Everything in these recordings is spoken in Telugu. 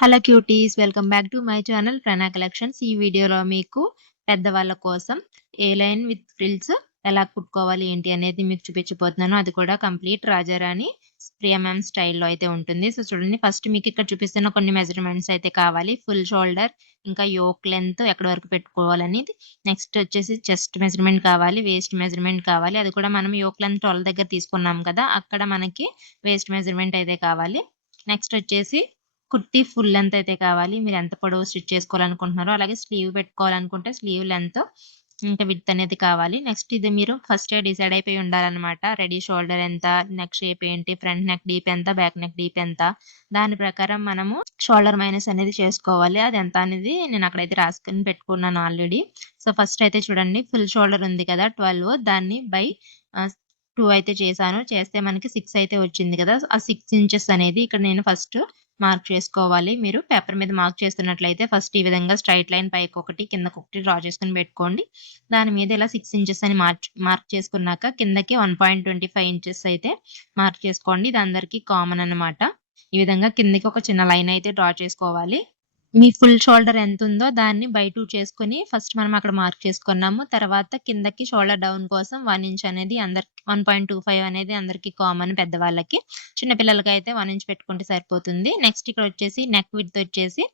Hello cuties, welcome back to my channel Prana collections. ఈ వీడియోలో మీకు పెద్దవాళ్ళ కోసం ఏ లైన్ విత్ ఫ్రిల్స్ ఎలా కుట్టుకోవాలి ఏంటి అనేది మీకు చూపించబోతున్నాను. అది కూడా కంప్లీట్ రాజారాణి ప్రియా మ్యామ్ స్టైల్లో అయితే ఉంటుంది. సో చూడండి, ఫస్ట్ మీకు ఇక్కడ చూపిస్తున్న కొన్ని మెజర్మెంట్స్ అయితే కావాలి. ఫుల్ షోల్డర్, ఇంకా యోక్ లెంత్ ఎక్కడి వరకు పెట్టుకోవాలనేది. నెక్స్ట్ వచ్చేసి చెస్ట్ మెజర్మెంట్ కావాలి, వేస్ట్ మెజర్మెంట్ కావాలి. అది కూడా మనం యోక్ లెంత్ 12 దగ్గర తీసుకున్నాం కదా, అక్కడ మనకి వేస్ట్ మెజర్మెంట్ అయితే కావాలి. నెక్స్ట్ వచ్చేసి కుర్తీ ఫుల్ లెంత్ అయితే కావాలి. మీరు ఎంత పొడవు స్టిచ్ చేసుకోవాలనుకుంటున్నారో, అలాగే స్లీవ్ పెట్టుకోవాలనుకుంటే స్లీవ్ లెంత్ ఇంకా విడ్త్ అనేది కావాలి. నెక్స్ట్ ఇది మీరు ఫస్టే డిసైడ్ అయిపోయి ఉండాలన్నమాట. రెడీ షోల్డర్ ఎంత, నెక్ షేప్ ఏంటి, ఫ్రంట్ నెక్ డీప్ ఎంత, బ్యాక్ నెక్ డీప్ ఎంత, దాని ప్రకారం మనము షోల్డర్ మైనస్ అనేది చేసుకోవాలి. అది ఎంత అనేది నేను అక్కడైతే రాసుకొని పెట్టుకున్నాను ఆల్రెడీ. సో ఫస్ట్ అయితే చూడండి, ఫుల్ షోల్డర్ ఉంది కదా 12, దాన్ని బై 2 అయితే చేశాను. చేస్తే మనకి 6 అయితే వచ్చింది కదా. ఆ 6 ఇంచెస్ అనేది ఇక్కడ నేను ఫస్ట్ మార్క్ చేసుకోవాలి. మీరు పేపర్ మీద మార్క్ చేస్తున్నట్లయితే ఫస్ట్ ఈ విధంగా స్ట్రైట్ లైన్ పైకి ఒకటి కిందకొకటి డ్రా చేసుకొని పెట్టుకోండి. దాని మీద ఇలా 6 ఇంచెస్ అని మార్క్ చేసుకున్నాక కిందకి 1.25 ఇంచెస్ అయితే మార్క్ చేసుకోండి. ఇది అందరికీ కామన్ అన్నమాట. ఈ విధంగా కిందకి ఒక చిన్న లైన్ అయితే డ్రా చేసుకోవాలి. మీ ఫుల్ షోల్డర్ ఎంత ఉందో దాన్ని బై 2 చేసుకొని ఫస్ట్ మనం అక్కడ మార్క్ చేసుకున్నాము. తర్వాత కిందకి షోల్డర్ డౌన్ కోసం 1 ఇంచ్ అనేది 1.25 అనేది అందరికీ కామన్ పెద్దవాళ్ళకి. చిన్న పిల్లలకి అయితే 1 ఇంచ్ పెట్టుకుంటే సరిపోతుంది. నెక్స్ట్ ఇక్కడ వచ్చేసి నెక్ విడ్త్ వచ్చేసి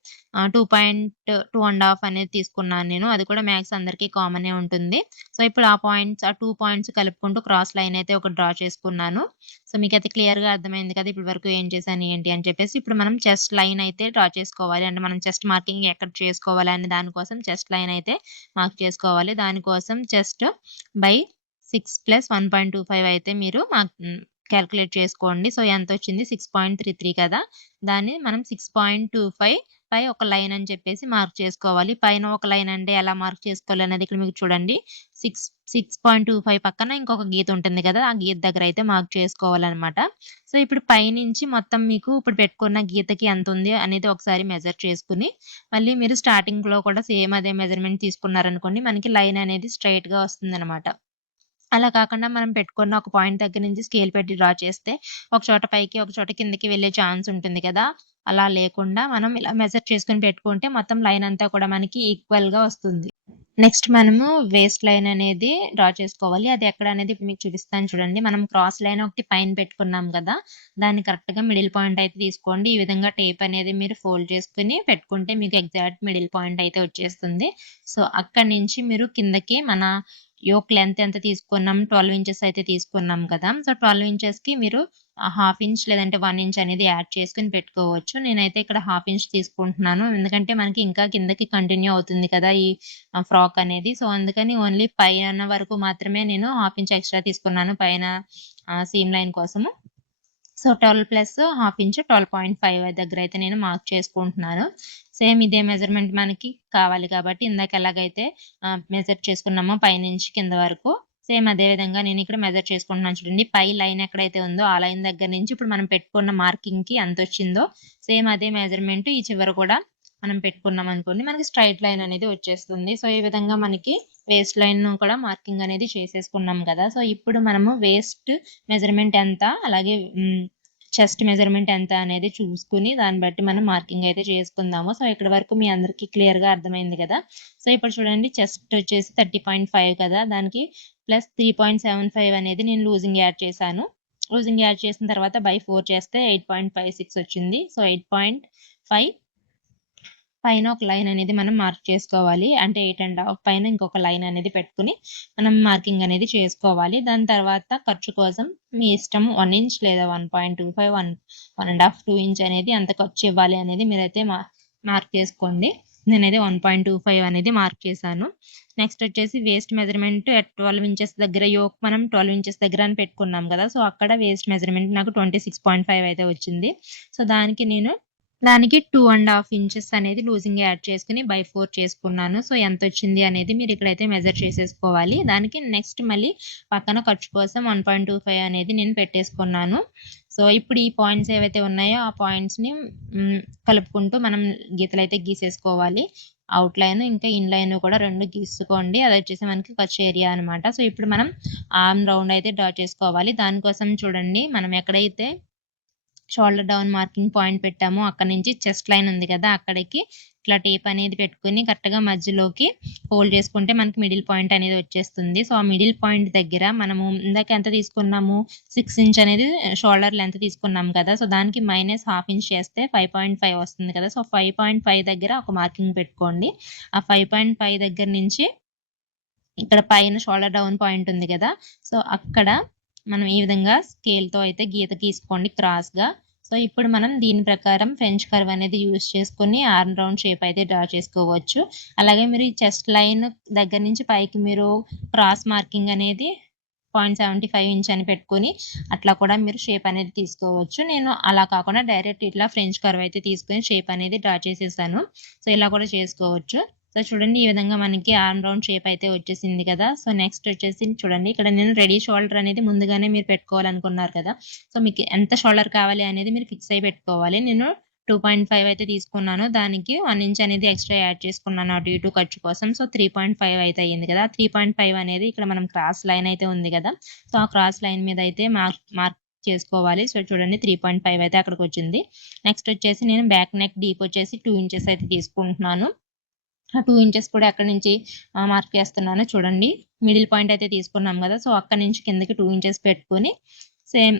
2.2.5 అనేది తీసుకున్నాను నేను. అది కూడా మ్యాక్స్ అందరికీ కామనే ఉంటుంది. సో ఇప్పుడు ఆ 2 పాయింట్స్ కలుపుకుంటూ క్రాస్ లైన్ అయితే ఒకటి డ్రా చేసుకున్నాను. సో మీకైతే క్లియర్‌గా అర్థమైంది కదా ఇప్పటి వరకు ఏం చేశాను ఏంటి అని చెప్పేసి. ఇప్పుడు మనం చెస్ట్ లైన్ అయితే డ్రా చేసుకోవాలి. అంటే మనం చెస్ట్ మార్కింగ్ ఎక్కడ చేసుకోవాలి అనే దానికోసం చెస్ట్ లైన్ అయితే మార్క్ చేసుకోవాలి. దానికోసం చెస్ట్ బై 6 + 1.25 అయితే మీరు క్యాలిక్యులేట్ చేసుకోండి. సో ఎంతొచ్చింది 6.33 కదా, దాన్ని మనం 6.25 పై ఒక లైన్ అని చెప్పేసి మార్క్ చేసుకోవాలి. పైన ఒక లైన్ అంటే ఎలా మార్క్ చేసుకోవాలి అనేది ఇక్కడ మీకు చూడండి, 6.25 పక్కన ఇంకొక గీత ఉంటుంది కదా, ఆ గీత దగ్గర అయితే మార్క్ చేసుకోవాలన్నమాట. సో ఇప్పుడు పైనుంచి మొత్తం మీకు ఇప్పుడు పెట్టుకున్న గీతకి ఎంత ఉంది అనేది ఒకసారి మెజర్ చేసుకుని మళ్ళీ మీరు స్టార్టింగ్‌లో కూడా సేమ్ అదే మెజర్‌మెంట్ తీసుకున్నారనుకోండి, మనకి లైన్ అనేది స్ట్రెయిట్‌గా వస్తుందన్నమాట. అలా కాకుండా మనం పెట్టుకున్న ఒక పాయింట్ దగ్గర నుంచి స్కేల్ పెట్టి డ్రా చేస్తే ఒక చోట పైకి, ఒక చోట కిందకి వెళ్ళే ఛాన్స్ ఉంటుంది కదా. అలా లేకుండా మనం ఇలా మెజర్ చేసుకొని పెట్టుకుంటే మొత్తం లైన్ అంతా కూడా మనకి ఈక్వల్‌గా వస్తుంది. నెక్స్ట్ మనము వేస్ట్ లైన్ అనేది డ్రా చేసుకోవాలి. అది ఎక్కడ అనేది ఇప్పుడు మీకు చూపిస్తాను చూడండి. మనం క్రాస్ లైన్ ఒకటి పైన పెట్టుకున్నాం కదా, దాన్ని కరెక్ట్‌గా మిడిల్ పాయింట్ అయితే తీసుకోండి. ఈ విధంగా టేప్ అనేది మీరు ఫోల్డ్ చేసుకొని పెట్టుకుంటే మీకు ఎగ్జాక్ట్ మిడిల్ పాయింట్ అయితే వచ్చేస్తుంది. సో అక్కడి నుంచి మీరు కిందకి మన యోక్ లెంత్ ఎంత తీసుకున్నాం, 12 ఇంచెస్ అయితే తీసుకున్నాం కదా. సో 12 ఇంచెస్‌కి మీరు హాఫ్ ఇంచ్ లేదంటే 1 ఇంచ్ అనేది యాడ్ చేసుకొని పెట్టుకోవచ్చు. నేనైతే ఇక్కడ హాఫ్ ఇంచ్ తీసుకుంటున్నాను. ఎందుకంటే మనకి ఇంకా కిందకి కంటిన్యూ అవుతుంది కదా ఈ ఫ్రాక్ అనేది. సో అందుకని ఓన్లీ పైన వరకు మాత్రమే నేను హాఫ్ ఇంచ్ ఎక్స్ట్రా తీసుకున్నాను పైన సీమ్ లైన్ కోసము. సో 12 ప్లస్ హాఫ్ ఇంచ్ 12.5 దగ్గర అయితే నేను మార్క్ చేసుకుంటున్నాను. సేమ్ ఇదే మెజర్మెంట్ మనకి కావాలి కాబట్టి ఇందాక ఎలాగైతే మెజర్ చేసుకున్నామో పైనుంచి కింద వరకు సేమ్ అదే విధంగా నేను ఇక్కడ మెజర్ చేసుకుంటున్నాను చూడండి. పై లైన్ ఎక్కడైతే ఉందో ఆ లైన్ దగ్గర నుంచి ఇప్పుడు మనం పెట్టుకున్న మార్కింగ్‌కి ఎంత వచ్చిందో సేమ్ అదే మెజర్మెంట్ ఈ చివర కూడా మనం పెట్టుకున్నాం అనుకోండి, మనకి స్ట్రెయిట్ లైన్ అనేది వచ్చేస్తుంది. సో ఈ విధంగా మనకి వేస్ట్ లైన్ కూడా మార్కింగ్ అనేది చేసేసుకున్నాం కదా. సో ఇప్పుడు మనము వేస్ట్ మెజర్మెంట్ ఎంత, అలాగే చెస్ట్ మెజర్మెంట్ ఎంత అనేది చూసుకుని దాన్ని బట్టి మనం మార్కింగ్ అయితే చేసుకుందాము. సో ఇక్కడ వరకు మీ అందరికీ క్లియర్‌గా అర్థమైంది కదా. సో ఇప్పుడు చూడండి, చెస్ట్ వచ్చేసి 30.5 కదా, దానికి ప్లస్ 3.75 అనేది నేను లూజింగ్ యాడ్ చేశాను. లూజింగ్ యాడ్ చేసిన తర్వాత బై 4 చేస్తే 8.56 వచ్చింది. సో 8.5 పైన ఒక లైన్ అనేది మనం మార్క్ చేసుకోవాలి. అంటే 8.5 పైన ఇంకొక లైన్ అనేది పెట్టుకుని మనం మార్కింగ్ అనేది చేసుకోవాలి. దాని తర్వాత ఖర్చు కోసం మీ ఇష్టం 1 ఇంచ్ లేదా 1.25, 1.5, 2 ఇంచ్ అనేది ఎంత ఖర్చు ఇవ్వాలి అనేది మీరైతే మార్క్ చేసుకోండి. నేనైతే 1.25 అనేది మార్క్ చేశాను. నెక్స్ట్ వచ్చేసి వేస్ట్ మెజర్మెంట్ అట్ 12 ఇంచెస్ దగ్గర, యోక్ మనం 12 ఇంచెస్ దగ్గర అని పెట్టుకున్నాం కదా. సో అక్కడ వేస్ట్ మెజర్మెంట్ నాకు 26.5 అయితే వచ్చింది. సో దానికి 2.5 ఇంచెస్ అనేది లూజింగ్ యాడ్ చేసుకుని బై 4 చేసుకున్నాను. సో ఎంత వచ్చింది అనేది మీరు ఇక్కడైతే మెజర్ చేసేసుకోవాలి. దానికి నెక్స్ట్ మళ్ళీ పక్కన ఖర్చు కోసం 1.25 అనేది నేను పెట్టేసుకున్నాను. సో ఇప్పుడు ఈ పాయింట్స్ ఏవైతే ఉన్నాయో ఆ పాయింట్స్‌ని కలుపుకుంటూ మనం గీతలైతే గీసేసుకోవాలి. అవుట్ లైన్ ఇంకా ఇన్ లైన్ కూడా 2 గీసుకోండి. అది వచ్చేసి మనకి ఖర్చు ఏరియా అనమాట. సో ఇప్పుడు మనం ఆర్మ్ రౌండ్ అయితే డ్రా చేసుకోవాలి. దానికోసం చూడండి, మనం ఎక్కడైతే షోల్డర్ డౌన్ మార్కింగ్ పాయింట్ పెట్టాము. అక్కడి నుంచి చెస్ట్ లైన్ ఉంది కదా! అక్కడికి ఇట్లా టేప్ అనేది పెట్టుకొని కరెక్ట్‌గా మధ్యలోకి ఫోల్డ్ చేసుకుంటే మనకి మిడిల్ పాయింట్ అనేది వచ్చేస్తుంది. సో, ఆ మిడిల్ పాయింట్ దగ్గర మనము ఇందాక ఎంత తీసుకున్నాము 6 ఇంచ్ అనేది షోల్డర్ లెంత్ తీసుకున్నాం కదా! సో, దానికి మైనస్ హాఫ్ ఇంచ్ చేస్తే 5.5 వస్తుంది కదా! సో, 5.5 దగ్గర ఒక మార్కింగ్ పెట్టుకోండి. ఆ 5.5 దగ్గర నుంచి ఇక్కడ పైన షోల్డర్ డౌన్ పాయింట్ ఉంది కదా! సో, అక్కడ మనం ఈ విధంగా స్కేల్‌తో అయితే గీత గీసుకోండి క్రాస్‌గా. సో, ఇప్పుడు మనం దీని ప్రకారం ఫ్రెంచ్ కర్వ్ అనేది యూజ్ చేసుకొని ఆర్మ్ రౌండ్ షేప్ అయితే డ్రా చేసుకోవచ్చు. అలాగే మీరు ఈ చెస్ట్ లైన్ దగ్గర నుంచి పైకి మీరు క్రాస్ మార్కింగ్ అనేది 0.75 ఇంచ్ అని పెట్టుకొని అట్లా కూడా మీరు షేప్ అనేది తీసుకోవచ్చు. నేను అలా కాకుండా డైరెక్ట్ ఇట్లా ఫ్రెంచ్ కర్వ్ అయితే తీసుకొని షేప్ అనేది డ్రా చేసేసాను. సో, ఇలా కూడా చేసుకోవచ్చు. సో, చూడండి ఈ విధంగా మనకి ఆర్మ్ రౌండ్ షేప్ అయితే వచ్చేసింది కదా! సో, నెక్స్ట్ వచ్చేసి చూడండి ఇక్కడ నేను రెడీ షోల్డర్ అనేది ముందుగానే మీరు పెట్టుకోవాలనుకున్నారు కదా! సో, మీకు ఎంత షోల్డర్ కావాలి అనేది మీరు ఫిక్స్ అయ్యి పెట్టుకోవాలి. నేను 2.5 అయితే తీసుకున్నాను. దానికి 1 ఇంచ్ అనేది ఎక్స్‌ట్రా యాడ్ చేసుకున్నాను అటు ఇటు ఖర్చు కోసం. సో, 3.5 అయితే అయింది కదా! 3.5 అనేది ఇక్కడ మనం క్రాస్ లైన్ అయితే ఉంది కదా! సో, ఆ క్రాస్ లైన్ మీద అయితే మార్క్ చేసుకోవాలి. సో, చూడండి 3.5 అయితే అక్కడికొచ్చింది. నెక్స్ట్ వచ్చేసి నేను బ్యాక్ నెక్ డీప్ వచ్చేసి 2 ఇంచెస్ అయితే తీసుకుంటున్నాను. ఆ 2 ఇంచెస్ కూడా ఎక్కడి నుంచి మార్క్ చేస్తున్నానో చూడండి. మిడిల్ పాయింట్ అయితే తీసుకున్నాం కదా! సో, అక్కడి నుంచి కిందకి 2 ఇంచెస్ పెట్టుకొని సేమ్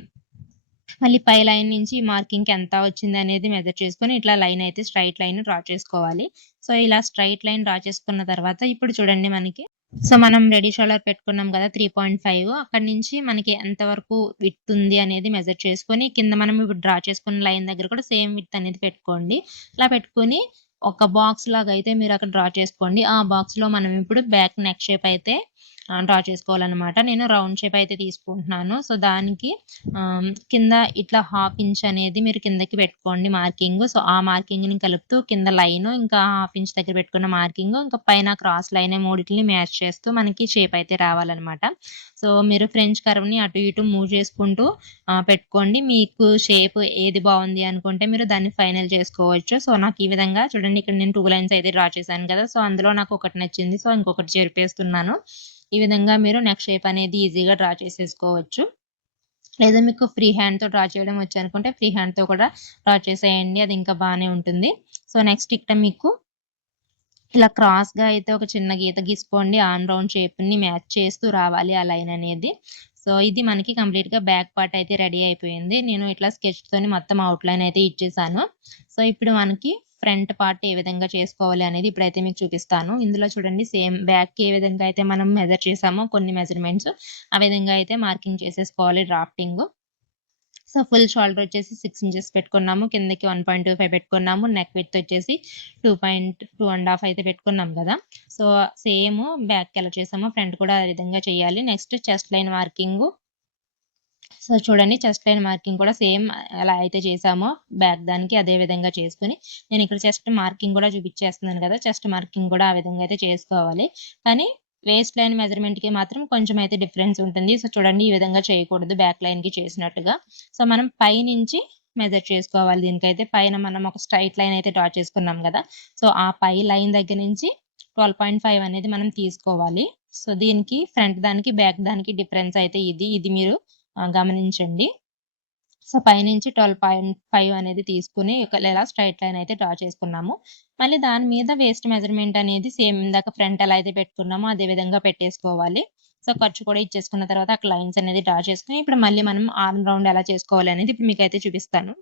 మళ్ళీ పై లైన్ నుంచి మార్కింగ్‌కి ఎంత వచ్చిందనేది మెజర్ చేసుకొని ఇట్లా లైన్ అయితే స్ట్రెయిట్ లైన్ డ్రా చేసుకోవాలి. సో, ఇలా స్ట్రెయిట్ లైన్ డ్రా చేసుకున్న తర్వాత ఇప్పుడు చూడండి మనకి సో, మనం రెడీ షోల్డర్ పెట్టుకున్నాం కదా! 3.5 అక్కడి నుంచి మనకి ఎంత వరకు విడ్త్ ఉంది అనేది మెజర్ చేసుకొని కింద మనం ఇప్పుడు డ్రా చేసుకున్న లైన్ దగ్గర కూడా సేమ్ విడ్త్ అనేది పెట్టుకోండి. ఇలా పెట్టుకొని ఒక బాక్స్ లాగా అయితే మీరు అక్కడ డ్రా చేసుకోండి. ఆ బాక్స్‌లో మనం ఇప్పుడు బ్యాక్ నెక్ షేప్ అయితే డ్రా చేసుకోవాలనమాట. నేను రౌండ్ షేప్ అయితే తీసుకుంటున్నాను. సో, దానికి కింద ఇట్లా హాఫ్ ఇంచ్ అనేది మీరు కిందకి పెట్టుకోండి మార్కింగ్. సో, ఆ మార్కింగ్‌ని కలుపుతూ కింద లైను, ఇంకా హాఫ్ ఇంచ్ దగ్గర పెట్టుకున్న మార్కింగు, ఇంకా పైన క్రాస్ లైన్ మూడిటిని మ్యాచ్ చేస్తూ మనకి షేప్ అయితే రావాలనమాట. సో, మీరు ఫ్రెంచ్ కర్వ్‌ని అటు ఇటు మూవ్ చేసుకుంటూ పెట్టుకోండి. మీకు షేప్ ఏది బావుంది అనుకుంటే మీరు దాన్ని ఫైనల్ చేసుకోవచ్చు. సో, నాకు ఈ విధంగా చూడండి ఇక్కడ నేను 2 లైన్స్ అయితే డ్రా చేశాను కదా! సో, అందులో నాకు ఒకటి నచ్చింది. సో, ఇంకొకటి చెరిపేస్తున్నాను. ఈ విధంగా మీరు నెక్ షేప్ అనేది ఈజీగా డ్రా చేసేసుకోవచ్చు. లేదా మీకు ఫ్రీ హ్యాండ్‌తో డ్రా చేయడం వచ్చనుకుంటే ఫ్రీ హ్యాండ్‌తో కూడా డ్రా చేసేయండి. అది ఇంకా బానే ఉంటుంది. సో, నెక్స్ట్ ఇక్కడ మీకు ఇలా క్రాస్‌గా అయితే ఒక చిన్న గీత గీసుకోండి. ఆర్మ్ రౌండ్ షేప్‌ని మ్యాచ్ చేస్తూ రావాలి ఆ లైన్ అనేది. సో, ఇది మనకి కంప్లీట్‌గా బ్యాక్ పార్ట్ అయితే రెడీ అయిపోయింది. నేను ఇట్లా స్కెచ్‌తోని మొత్తం అవుట్‌లైన్ అయితే ఇచ్చేసాను. సో, ఇప్పుడు మనకి ఫ్రంట్ పార్ట్ ఏ విధంగా చేసుకోవాలి అనేది ఇప్పుడైతే మీకు చూపిస్తాను. ఇందులో చూడండి సేమ్ బ్యాక్‌కి ఏ విధంగా అయితే మనం మెజర్ చేసామో కొన్ని మెజర్‌మెంట్స్ ఆ విధంగా అయితే మార్కింగ్ చేసేసుకోవాలి డ్రాఫ్టింగు. సో, ఫుల్ షోల్డర్ వచ్చేసి 6 ఇంచెస్ పెట్టుకున్నాము. కిందకి 1.25 పెట్టుకున్నాము. నెక్ విడ్త్ వచ్చేసి 2.2 ½ అయితే పెట్టుకున్నాం గదా! సో, సేమ్ బ్యాక్‌కి ఎలా చేసామో ఫ్రంట్ కూడా అదే విధంగా చేయాలి. Next chest line marking. So, చూడండి చెస్ట్ లైన్ మార్కింగ్ కూడా సేమ్ ఎలా అయితే చేసామో బ్యాక్ దానికి అదే విధంగా చేసుకొని, నేనిక్కడ చెస్ట్ మార్కింగ్ కూడా చూపిచ్చేస్తున్నాను కదా! చెస్ట్ మార్కింగ్ కూడా ఆ విధంగా అయితే చేసుకోవాలి. కానీ వేస్ట్ లైన్ మెజర్‌మెంట్‌కి మాత్రం కొంచెం అయితే డిఫరెన్స్ ఉంటుంది. సో, చూడండి ఈ విధంగా చేయకూడదు బ్యాక్ లైన్‌కి చేసినట్టుగా. సో, మనం పైనుంచి మెజర్ చేసుకోవాలి దీనికైతే. పైన మనం ఒక స్ట్రెయిట్ లైన్ అయితే డ్రా చేసుకున్నాం గదా! సో, ఆ పై లైన్ దగ్గర నుంచి 12.5 అనేది మనం తీసుకోవాలి. సో, దీనికి ఫ్రంట్ దానికి, బ్యాక్ దానికి డిఫరెన్స్ అయితే ఇది. ఇది మీరు గమనించండి. సో, పైనుంచి 12.5 అనేది తీసుకొని ఇలా స్ట్రెయిట్ లైన్ అయితే డ్రా చేసుకున్నాము. మళ్ళీ దాని మీద వేస్ట్ మెజర్‌మెంట్ అనేది సేమ్ ఇందాక ఫ్రంట్ ఎలా అయితే పెట్టుకున్నామో అదే విధంగా పెట్టేసుకోవాలి. సో, ఖర్చు కూడా ఇచ్చేసుకున్న తర్వాత అక్కడ లైన్స్ అనేది డ్రా చేసుకొని ఇప్పుడు మళ్ళీ మనం ఆర్మ్ రౌండ్ ఎలా చేసుకోవాలి అనేది ఇప్పుడు మీకైతే చూపిస్తాను.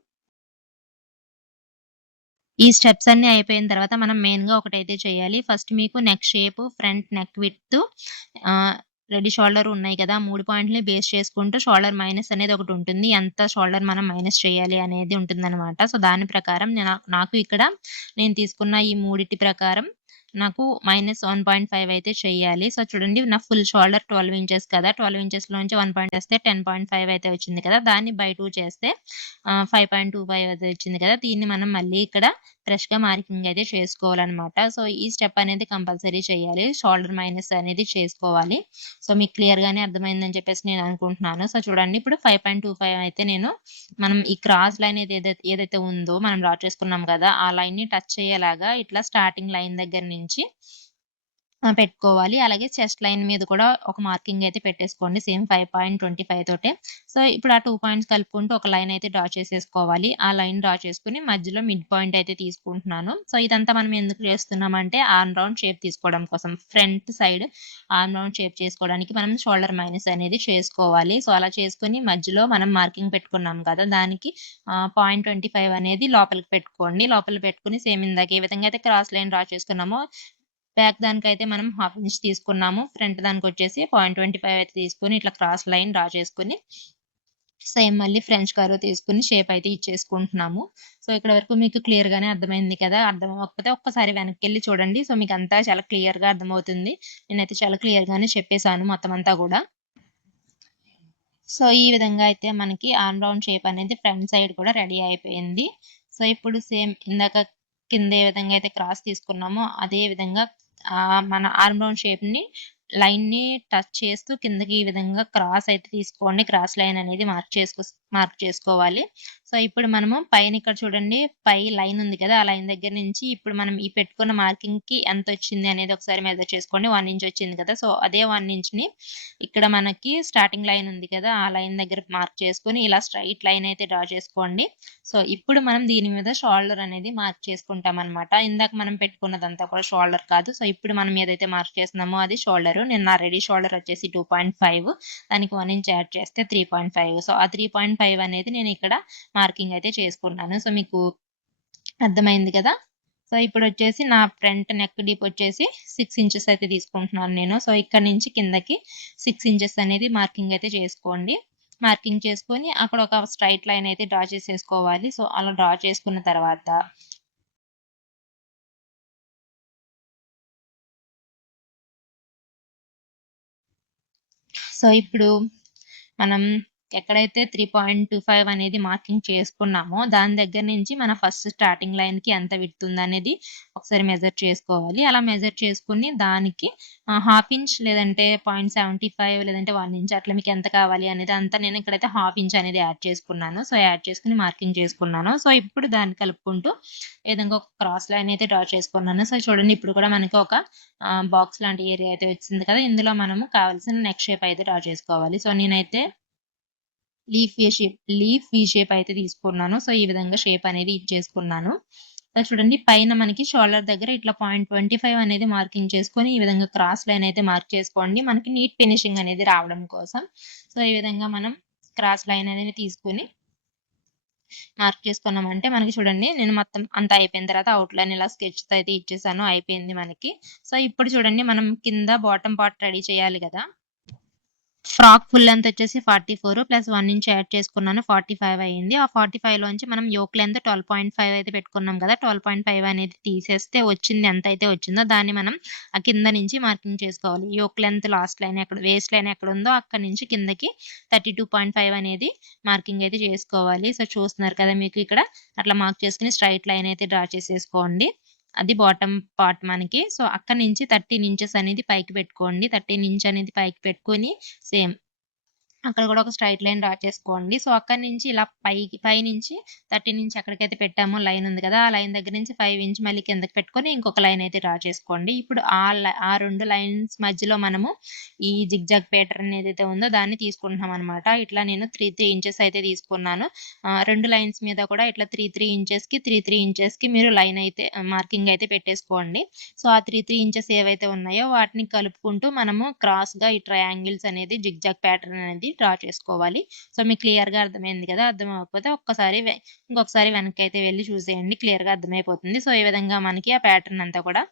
ఈ స్టెప్స్ అన్నీ అయిపోయిన తర్వాత మనం మెయిన్‌గా ఒకటైతే చేయాలి. ఫస్ట్ మీకు neck shape, front neck width ఆహ్, రెడీ షోల్డర్ ఉన్నాయి కదా! 3 పాయింట్‌లని బేస్ చేసుకుంటూ షోల్డర్ మైనస్ అనేది ఒకటుంటుంది. ఎంత షోల్డర్ మనం మైనస్ చేయాలి అనేది ఉంటుందనమాట. సో, దాని ప్రకారం నాకు ఇక్కడ నేను తీసుకున్న ఈ మూడిటి ప్రకారం నాకు -1.5 అయితే చెయ్యాలి. సో, చూడండి నా ఫుల్ షోల్డర్ 12 ఇంచెస్ కదా! 12 ఇంచెస్‌లోంచి 1 పాయింట్ ఏస్తే 10.5 అయితే వచ్చింది కదా! దాన్ని బై 2 చేస్తే 5.25 అయితే వచ్చింది కదా! దీన్ని మనం మళ్ళీ ఇక్కడ ఫ్రెష్‌గా మార్కింగ్ అయితే చేసుకోవాలనమాట. సో, ఈ స్టెప్ అనేది కంపల్సరీ చేయాలి. షోల్డర్ మైనస్ అనేది చేసుకోవాలి. సో, మీకు క్లియర్‌గానే అర్థమైందని చెప్పేసి నేను అనుకుంటున్నాను. సో, చూడండి ఇప్పుడు 5.25 అయితే మనం ఈ క్రాస్ లైన్ ఏదైతే ఉందో మనం డ్రా చేసుకున్నాం కదా! ఆ లైన్‌ని టచ్ అయ్యేలాగా ఇట్లా స్టార్టింగ్ లైన్ దగ్గర నుంచి పెట్టుకోవాలి. అలాగే చెస్ట్ లైన్ మీద కూడా ఒక మార్కింగ్ అయితే పెట్టేసుకోండి. సేమ్ 5.25 తోటే. సో, ఇప్పుడు ఆ 2 పాయింట్స్ కలుపుకుంటూ ఒక లైన్ అయితే డ్రా చేసేసుకోవాలి. ఆ లైన్ డ్రా చేసుకొని మధ్యలో మిడ్ పాయింట్ అయితే తీసుకుంటున్నాను. సో, ఇదంతా మనం ఎందుకు చేస్తున్నామంటే ఆర్మ్ రౌండ్ షేప్ తీసుకోవడం కోసం. Front side arm round shape చేసుకోవడానికి మనం షోల్డర్ మైనస్ అనేది చేసుకోవాలి. సో, అలా చేసుకొని మధ్యలో మనం మార్కింగ్ పెట్టుకున్నాం కదా! దానికి 0.25 అనేది లోపలికి పెట్టుకోండి. లోపల పెట్టుకొని సేమ్ ఇందాక ఏ విధంగా అయితే క్రాస్ లైన్ డ్రా చేసుకున్నామో బ్యాక్ దానికైతే మనం హాఫ్ ఇంచ్ తీసుకున్నాము. ఫ్రంట్ దానికొచ్చేసి 0.25 అయితే తీసుకొని ఇట్లా క్రాస్ లైన్ డ్రా చేసుకొని, సేమ్ మళ్ళీ ఫ్రెంచ్ కర్వ్ తీసుకొని షేప్ అయితే ఇచ్చేసుకుంటున్నాము. సో, ఇక్కడ వరకు మీకు క్లియర్‌గానే అర్థమైంది కదా! అర్థం అవ్వకపోతే ఒక్కసారి వెనక్కెళ్ళి చూడండి. సో, మీకంతా చాలా క్లియర్‌గా అర్థమవుతుంది. నేనైతే చాలా క్లియర్‌గానే చెప్పేసాను మొత్తం అంతా గూడా. సో, ఈ విధంగా అయితే మనకి ఆర్మ్ రౌండ్ షేప్ అనేది ఫ్రంట్ సైడ్ కూడా రెడీ అయిపోయింది. సో, ఇప్పుడు సేమ్ ఇందాక కింద ఏ విధంగా అయితే క్రాస్ తీసుకున్నామో అదే విధంగా మన ఆర్మ్ రౌండ్ షేప్‌ని లైన్‌ని టచ్ చేస్తూ కిందకి ఈ విధంగా క్రాస్ అయితే తీసుకోండి. క్రాస్ లైన్ అనేది మార్క్ చేసుకోవాలి. సో, ఇప్పుడు మనము పైన ఇక్కడ చూడండి లైన్ ఉంది కదా! ఆ లైన్ దగ్గర నుంచి ఇప్పుడు మనం ఈ పెట్టుకున్న మార్కింగ్‌కి ఎంతొచ్చింది అనేది ఒకసారి మెజర్ చేసుకోండి. 1 ఇంచ్ వచ్చింది కదా! సో, అదే 1 ఇంచ్‌ని ఇక్కడ మనకి స్టార్టింగ్ లైన్ ఉంది కదా! ఆ లైన్ దగ్గర మార్క్ చేసుకొని ఇలా స్ట్రెయిట్ లైన్ అయితే డ్రా చేసుకోండి. సో, ఇప్పుడు మనం దీని మీద షోల్డర్ అనేది మార్క్ చేసుకుంటామనమాట. ఇందాక మనం పెట్టుకున్నదంతా కూడా షోల్డర్ కాదు. సో, ఇప్పుడు మనం ఏదైతే మార్క్ చేస్తున్నామో అది షోల్డరు. నేను నా రెడీ షోల్డర్ వచ్చేసి 2.5 దానికి 1 ఇంచ్ యాడ్ చేస్తే 3.5. సో, ఆ 3.5 అనేది నేను ఇక్కడ మార్కింగ్ అయితే చేసుకున్నాను. సో, మీకు అర్థమైంది కదా! సో, ఇప్పుడొచ్చేసి నా ఫ్రంట్ నెక్ డీప్ వచ్చేసి 6 ఇంచెస్ అయితే తీసుకుంటున్నాను నేను. సో, ఇక్కడి నుంచి కిందకి 6 ఇంచెస్ అనేది మార్కింగ్ అయితే చేసుకోండి. మార్కింగ్ చేసుకొని అక్కడ ఒక స్ట్రెయిట్ లైన్ అయితే డ్రా చేసేసుకోవాలి. సో, అలా డ్రా చేసుకున్న తర్వాత సో, ఇప్పుడు మనం ఎక్కడైతే 3.25 అనేది మార్కింగ్ చేసుకున్నామో, దాని దగ్గర నుంచి మన ఫస్ట్ స్టార్టింగ్ లైన్‌కి ఎంత విడ్త్ ఉందనేది ఒకసారి మెజర్ చేసుకోవాలి. అలా మెజర్ చేసుకొని దానికి హాఫ్ ఇంచ్ లేదంటే 0.75 లేదంటే 1 ఇంచ్ అట్లా మీకు ఎంత కావాలి అనేది అంతా నేను ఇక్కడైతే హాఫ్ ఇంచ్ అనేది యాడ్ చేసుకున్నాను. సో, యాడ్ చేసుకొని మార్కింగ్ చేసుకున్నాను. సో, ఇప్పుడు దాన్ని కలుపుకుంటూ ఈ విధంగా ఒక క్రాస్ లైన్ అయితే డ్రా చేసుకున్నాను. సో, చూడండి ఇప్పుడు కూడా మనకి ఒక బాక్స్ లాంటి ఏరియా అయితే వచ్చింది కదా! ఇందులో మనము కావాల్సిన నెక్ షేప్ అయితే డ్రా చేసుకోవాలి. సో, నేనైతే లీఫ్ వి షేప్ అయితే తీసుకున్నాను. సో, ఈ విధంగా షేప్ అనేది ఇచ్చేసుకున్నాను. చూడండి పైన మనకి షోల్డర్ దగ్గర ఇట్లా 0.25 అనేది మార్కింగ్ చేసుకొని, ఈ విధంగా క్రాస్ లైన్ అయితే మార్క్ చేసుకోండి. మనకి నీట్ ఫినిషింగ్ అనేది రావడం కోసం. సో, ఈ విధంగా మనం క్రాస్ లైన్ అనేది తీసుకొని మార్క్ చేసుకున్నామంటే మనకి చూడండి నేను మొత్తం అంతా అయిపోయిన తర్వాత అవుట్‌లైన్ ఇలా స్కెచ్‌తో అయితే ఇచ్చేసాను. అయిపోయింది మనకి. సో, ఇప్పుడు చూడండి మనం కింద బాటమ్ పార్ట్ రెడీ చేయాలి గదా! ఫ్రాక్ ఫుల్ లెంత్ వచ్చేసి 44 ప్లస్ 1 ఇంచ్ యాడ్ చేసుకున్నాను. 45 అయింది. ఆ 45లోంచి మనం యోక్ లెంత్ 12.5 అయితే పెట్టుకున్నాం కదా! 12.5 అనేది తీసేస్తే వచ్చింది ఎంతైతే వచ్చిందో దాన్ని మనం ఆ కింద నుంచి మార్కింగ్ చేసుకోవాలి. యోక్ లెంత్ లాస్ట్ లైన్ ఎక్కడ వేస్ట్ లైన్ ఎక్కడుందో అక్కడి నుంచి కిందకి 32.5 అనేది మార్కింగ్ అయితే చేసుకోవాలి. సో, చూస్తున్నారు కదా మీకు ఇక్కడ అట్లా మార్క్ చేసుకొని స్ట్రెయిట్ లైన్ అయితే డ్రా చేసేసుకోండి. అది బాటమ్ పార్ట్ మనకి. సో, అక్కడి నుంచి 13 ఇంచెస్ అనేది పైకి పెట్టుకోండి. 13 ఇంచ్ అనేది పైకి పెట్టుకొని సేమ్ అక్కడ కూడా ఒక స్ట్రెయిట్ లైన్ డ్రా చేసుకోండి. సో, అక్కడి నుంచి ఇలా పైనుంచి 13 ఇంచ్ ఎక్కడికైతే పెట్టామో లైన్ ఉంది కదా! ఆ లైన్ దగ్గర నుంచి 5 ఇంచ్ మళ్ళీ కిందకి పెట్టుకొని ఇంకొక లైన్ అయితే డ్రా చేసుకోండి. ఇప్పుడు ఆ 2 లైన్స్ మధ్యలో మనము ఈ జిగ్‌జాగ్ ప్యాటర్న్ ఏదైతే ఉందో దాన్ని తీసుకుంటున్నామనమాట. ఇట్లా నేను 3 ఇంచెస్ అయితే తీసుకున్నాను. 2 లైన్స్ మీద కూడా ఇట్లా 3 ఇంచెస్‌కి మీరు లైన్ అయితే మార్కింగ్ అయితే పెట్టేసుకోండి. సో, ఆ 3 ఇంచెస్ ఏవైతే ఉన్నాయో వాటిని కలుపుకుంటూ మనము క్రాస్‌గా ఈ ట్రయాంగిల్స్ అనేది జిగ్‌జాగ్ ప్యాటర్న్ అనేది డ్రా చేసుకోవాలి. సో, మీకు క్లియర్‌గా అర్థమైంది కదా! అర్థం అవ్వకపోతే ఒక్కసారి ఇంకొకసారి వెనక్కైతే వెళ్లి చూసేయండి. క్లియర్‌గా అర్థమైపోతుంది. సో, ఈ విధంగా మనకి ఆ ప్యాటర్న్ అంతా కూడా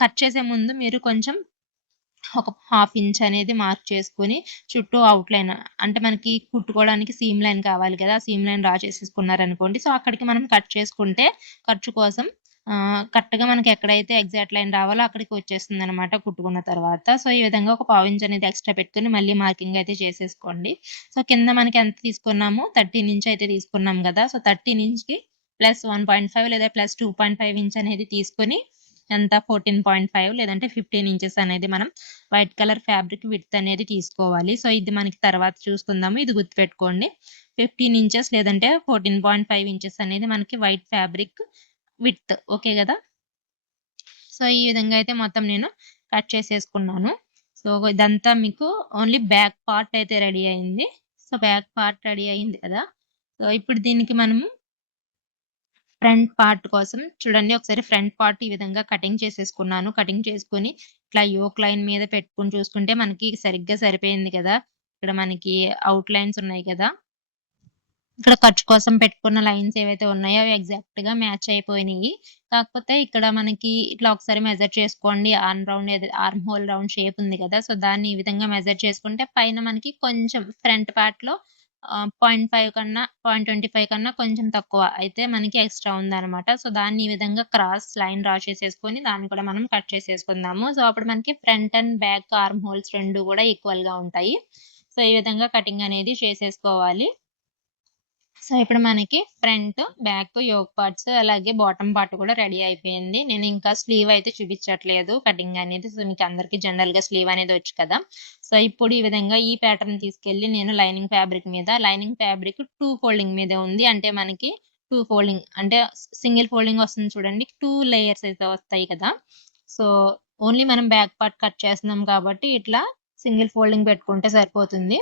కట్ చేసే ముందు మీరు కొంచెం ఒక హాఫ్ ఇంచ్ అనేది మార్క్ చేసుకొని చుట్టూ అవుట్‌లైన్ అంటే మనకి కుట్టుకోవడానికి సీమ్ లైన్ కావాలి కదా! సీమ్ లైన్ డ్రా చేసేసుకున్నారనుకోండి. సో, అక్కడికి మనం కట్ చేసుకుంటే ఖర్చు కోసం కరెక్ట్‌గా మనకి ఎక్కడైతే ఎగ్జాక్ట్ లైన్ రావాలో అక్కడికి వచ్చేస్తుందనమాట కుట్టుకున్న తర్వాత. సో, ఈ విధంగా ఒక పావించ్ అనేది ఎక్స్‌ట్రా పెట్టుకొని మళ్ళీ మార్కింగ్ అయితే చేసేసుకోండి. సో, కింద మనకి ఎంత తీసుకున్నామో 13 ఇంచ్ అయితే తీసుకున్నాం కదా! సో, 13 ఇంచ్‌కి ప్లస్ 1.5 లేదా ప్లస్ 2.5 ఇంచ్ అనేది తీసుకొని ఎంత 14.5 లేదంటే 15 ఇంచెస్ అనేది మనం వైట్ కలర్ ఫ్యాబ్రిక్ విడ్త్ అనేది తీసుకోవాలి. సో, ఇది మనకి తర్వాత చూసుకుందాము. ఇది గుర్తుపెట్టుకోండి. 15 ఇంచెస్ లేదంటే 14.5 ఇంచెస్ అనేది మనకి వైట్ ఫ్యాబ్రిక్ విడ్త్. ఓకే గదా! సో, ఈ విధంగా అయితే మొత్తం నేను కట్ చేసేసుకున్నాను. సో, ఇదంతా మీకు ఓన్లీ బ్యాక్ పార్ట్ అయితే రెడీ అయింది. సో, బ్యాక్ పార్ట్ రెడీ అయింది కదా! సో, ఇప్పుడు దీనికి మనము ఫ్రంట్ పార్ట్ కోసం చూడండి ఒకసారి ఫ్రంట్ పార్ట్ ఈ విధంగా కటింగ్ చేసేసుకున్నాను. కటింగ్ చేసుకొని ఇట్లా యోక్ లైన్ మీద పెట్టుకొని చూసుకుంటే మనకి సరిగ్గా సరిపోయింది కదా! ఇక్కడ మనకి ఔట్ లైన్స్ ఉన్నాయి కదా! ఇక్కడ ఖర్చు కోసం పెట్టుకున్న లైన్స్ ఏవైతే ఉన్నాయో అవి ఎగ్జాక్ట్‌గా మ్యాచ్ అయిపోయినియి. కాకపోతే ఇక్కడ మనకి ఇట్లా ఒకసారి మెజర్ చేసుకోండి. ఆర్మ్ హోల్ రౌండ్ షేప్ ఉంది కదా! సో, దాన్ని ఈ విధంగా మెజర్ చేసుకుంటే పైన మనకి కొంచెం ఫ్రంట్ పార్ట్‌లో 0.5 కన్నా 0.25 కన్నా కొంచెం తక్కువ అయితే మనకి ఎక్స్‌ట్రా ఉందనమాట. సో, దాన్ని ఈ విధంగా క్రాస్ లైన్ డ్రా చేసేసుకొని దాన్ని కూడా మనం కట్ చేసేసుకుందాము. సో, అప్పుడు మనకి front and back arm holes 2 కూడా ఈక్వల్‌గా ఉంటాయి. సో, ఈ విధంగా కటింగ్ అనేది చేసేసుకోవాలి. సో, ఇప్పుడు మనకి ఫ్రంట్, బ్యాక్ యోక్ పార్ట్స్ అలాగే బాటమ్ పార్ట్ కూడా రెడీ అయిపోయింది. నేను ఇంకా స్లీవ్ అయితే చూపించట్లేదు కటింగ్ అనేది. సో, మీకు అందరికి జనరల్‌గా స్లీవ్ అనేది వచ్చు కదా! సో, ఇప్పుడు ఈ విధంగా ఈ ప్యాటర్న్ తీసుకెళ్ళి నేను లైనింగ్ ఫ్యాబ్రిక్ 2 ఫోల్డింగ్ మీదే ఉంది. అంటే మనకి 2 ఫోల్డింగ్ అంటే సింగిల్ ఫోల్డింగ్ వస్తుంది చూడండి. 2 లేయర్స్ అయితే వస్తాయి కదా! సో, ఓన్లీ మనం బ్యాక్ పార్ట్ కట్ చేస్తున్నాం కాబట్టి ఇట్లా సింగిల్ ఫోల్డింగ్ పెట్టుకుంటే సరిపోతుంది.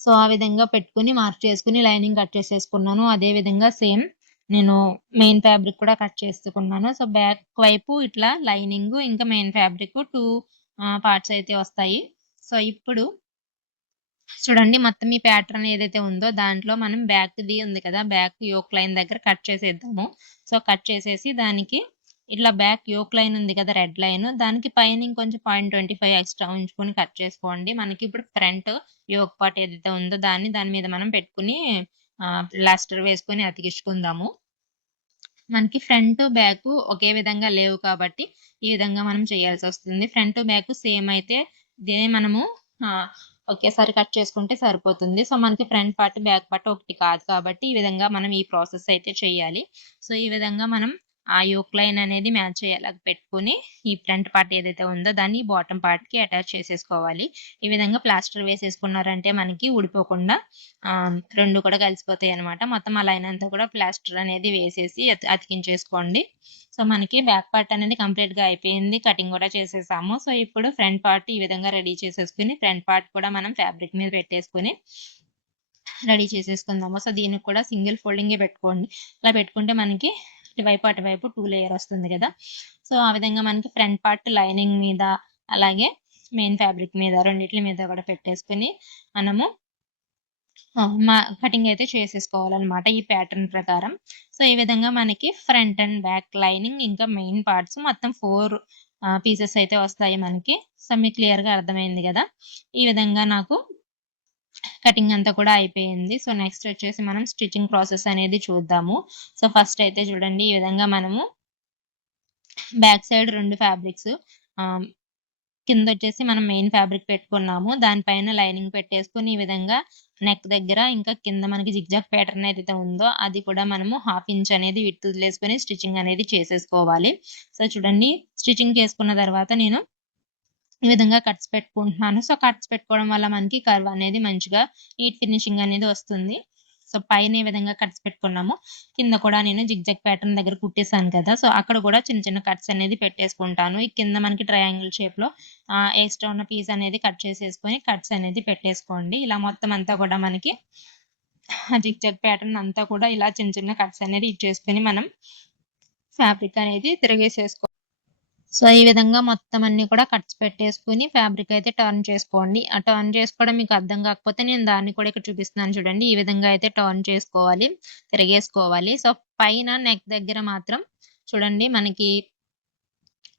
సో, ఆ విధంగా పెట్టుకొని మార్క్ చేసుకొని లైనింగ్ కట్ చేసేసుకున్నాను. అదే విధంగా సేమ్ నేను మెయిన్ ఫ్యాబ్రిక్ కూడా కట్ చేసుకున్నాను. సో, బ్యాక్ వైపు ఇట్లా లైనింగు ఇంకా మెయిన్ ఫ్యాబ్రిక్ 2 పార్ట్స్ అయితే వస్తాయి. సో, ఇప్పుడు చూడండి మొత్తం ఈ ప్యాటర్న్ ఏదైతే ఉందో దాంట్లో మనం బ్యాక్‌ది ఉంది కదా! బ్యాక్ యోక్ లైన్ దగ్గర కట్ చేసేద్దాము. సో, కట్ చేసేసి దానికి ఇట్లా బ్యాక్ యోక్ లైన్ ఉంది కదా! రెడ్ లైను దానికి పైన ఇంకొంచెం 0.25 ఎక్స్‌ట్రా ఉంచుకొని కట్ చేసుకోండి. మనకి ఇప్పుడు ఫ్రంట్ యోక్ పార్ట్ ఏదైతే ఉందో దాని మీద మనం పెట్టుకొని ప్లాస్టర్ వేసుకొని అతికించుకుందాము. మనకి ఫ్రంట్, బ్యాక్ ఒకే విధంగా లేవు కాబట్టి ఈ విధంగా మనం చేయాల్సొస్తుంది. ఫ్రంట్, బ్యాక్ సేమ్ అయితే దీన్ని మనము ఒకేసారి కట్ చేసుకుంటే సరిపోతుంది. సో, మనకి ఫ్రంట్ పార్ట్, బ్యాక్ పార్ట్ ఒకటి కాదు కాబట్టి ఈ విధంగా మనం ఈ ప్రాసెస్ అయితే చేయాలి. సో, ఈ విధంగా మనం ఆ యోక్ లైన్ అనేది మ్యాచ్ అయ్యేలాగా పెట్టుకొని ఈ ఫ్రంట్ పార్ట్ ఏదైతే ఉందో దాన్ని బాటమ్ పార్ట్‌కి అటాచ్ చేసేసుకోవాలి. ఈ విధంగా ప్లాస్టర్ వేసేసుకున్నారంటే మనకి ఊడిపోకుండా 2 కూడా కలిసిపోతాయన్నమాట. మొత్తం ఆ లైన్ అంతా కూడా ప్లాస్టర్ అనేది వేసేసి అతికించేసుకోండి. సో, మనకి బ్యాక్ పార్ట్ అనేది కంప్లీట్‌గా అయిపోయింది. కటింగ్ కూడా చేసేసాము. సో, ఇప్పుడు ఫ్రంట్ పార్ట్ ఈ విధంగా రెడీ చేసేసుకొని ఫ్రంట్ పార్ట్ కూడా మనం ఫ్యాబ్రిక్ మీద పెట్టేసుకొని రెడీ చేసేసుకుందాము. సో, దీనికి కూడా సింగిల్ ఫోల్డింగే పెట్టుకోండి. అలా పెట్టుకుంటే మనకి ఇటువైపు, అటువైపు 2 లేయర్ వస్తుంది కదా! సో, ఆ విధంగా మనకి ఫ్రంట్ పార్ట్ లైనింగ్ మీద అలాగే మెయిన్ ఫ్యాబ్రిక్ మీద రెండిట్లి మీద కూడా పెట్టేసుకొని మనము కటింగ్ అయితే చేసేసుకోవాలన్నమాట ఈ ప్యాటర్న్ ప్రకారం. సో, ఈ విధంగా మనకి ఫ్రంట్ అండ్ బ్యాక్ లైనింగ్ ఇంకా మెయిన్ పార్ట్స్ మొత్తం 4 పీసెస్ అయితే వస్తాయి మనకి. సో, మీకు క్లియర్‌గా అర్థమైంది గదా! ఈ విధంగా నాకు కటింగ్ అంతా కూడా అయిపోయింది. సో, నెక్స్ట్ వచ్చేసి మనం స్టిచ్చింగ్ ప్రాసెస్ అనేది చూద్దాము. సో, ఫస్ట్ అయితే చూడండి ఈ విధంగా మనము బ్యాక్ సైడ్ 2 ఫ్యాబ్రిక్స్ ఆహ్, కిందొచ్చేసి మనం మెయిన్ ఫ్యాబ్రిక్ పెట్టుకున్నాము. దానిపైన లైనింగ్ పెట్టేసుకొని ఈ విధంగా నెక్ దగ్గర ఇంకా కింద మనకి జిగ్‌జాగ్ ప్యాటర్న్ ఏదైతే ఉందో అది కూడా మనము 1/2 ఇంచ్ అనేది విడ్త్ వదిలేసుకొని స్టిచ్చింగ్ అనేది చేసేసుకోవాలి. సో, చూడండి స్టిచ్చింగ్ చేసుకున్న తర్వాత నేను ఈ విధంగా కట్స్ పెట్టుకుంటున్నాను. సో, కట్స్ పెట్టుకోవడం వల్ల మనకి కర్వ్ అనేది మంచిగా నీట్ ఫినిషింగ్ అనేది వస్తుంది. సో, పైన ఏ విధంగా కట్స్ పెట్టుకున్నామో కింద కూడా నేను జిగ్‌జాగ్ ప్యాటర్న్ దగ్గర కుట్టేసాను కదా! సో, అక్కడ కూడా చిన్న చిన్న కట్స్ అనేది పెట్టేసుకుంటాను. ఈ కింద మనకి ట్రయాంగిల్ షేప్‌లో ఎక్స్‌ట్రా ఉన్న పీస్ అనేది కట్ చేసేసుకొని కట్స్ అనేది పెట్టేసుకోండి. ఇలా మొత్తం అంతా కూడా మనకి జిగ్‌జాగ్ ప్యాటర్న్ అంతా కూడా ఇలా చిన్న చిన్న కట్స్ అనేది ఇచ్చేసుకొని మనం ఫ్యాబ్రిక్ అనేది తిరగేసేసుకో సో, ఈ విధంగా మొత్తం అన్నీ కూడా కట్స్ పెట్టేసుకొని ఫ్యాబ్రిక్ అయితే టర్న్ చేసుకోండి. ఆ టర్న్ చేసుకోవడం మీకు అర్థం కాకపోతే నేను దాన్ని కూడా ఇక్కడ చూపిస్తున్నాను చూడండి. ఈ విధంగా అయితే టర్న్ చేసుకోవాలి. తిరగేసుకోవాలి. సో, పైన నెక్ దగ్గర మాత్రం చూడండి మనకి